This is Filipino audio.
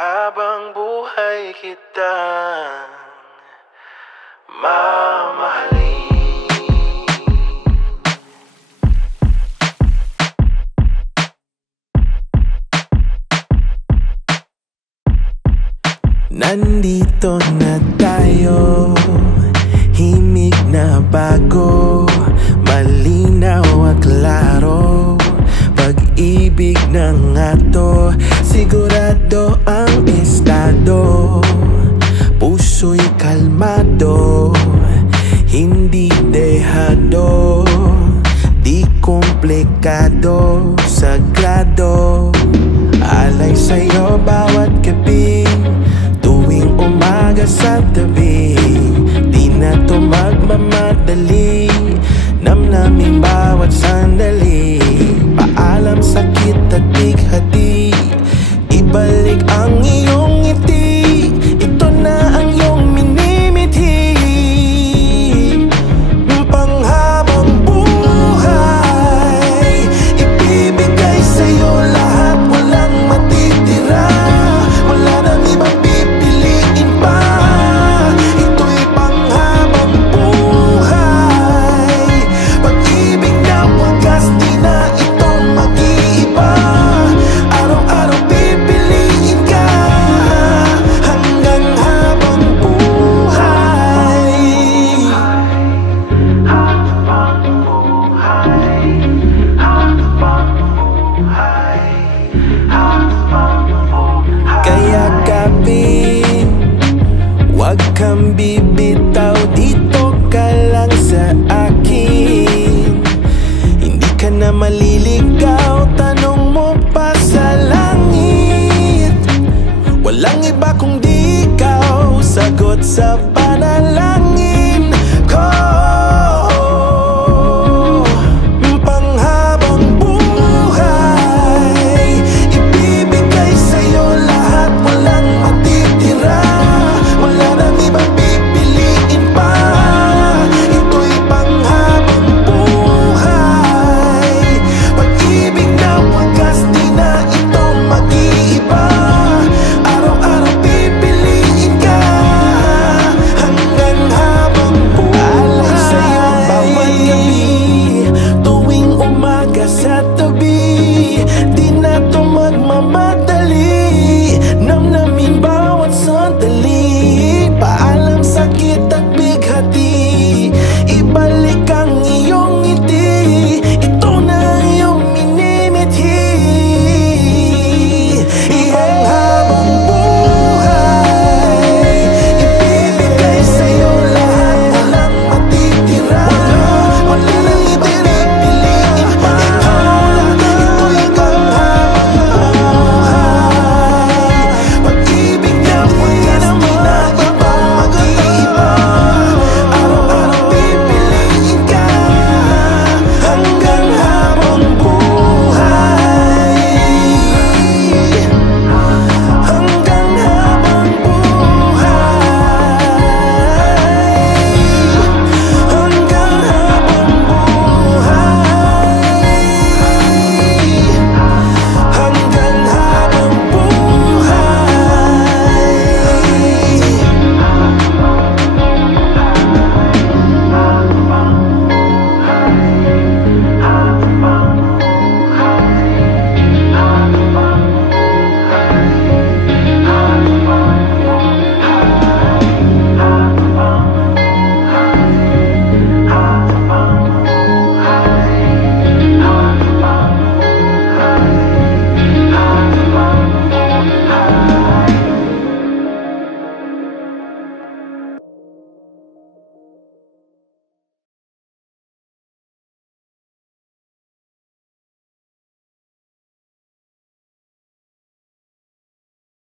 Habang buhay kita mamahalin. Nandito na tayo, himig na bago, malinaw at klaro. Pag-ibig na nga to, sigurado ang estado. Puso'y kalmado, hindi dehado, di komplikado, sagrado. Alay sa'yo bawat gabi, tuwing umaga sa tabi. Di na to magmamadali, namnamin bawat sandali. Paalam sakit at bighati, ibalik ang iyong ngiti. Ito na ang iyong minimithi, panghabang buhay. Ibibigay sa'yo lahat, walang matitira, wala nang ibang pipiliin pa. Ito'y panghabang buhay, pag-ibig na wagas, di na ito mag-iiba. Araw-araw pipiliin ka, hanggang habang buhay. Habang buhay, habang buhay, habang buhay. Kaya kapit, wag kang bibitaw, dito ka lang sa akin. Hindi ka na maliligaw, tanong mo pa sa langit. Walang iba kundi ikaw, sagot sa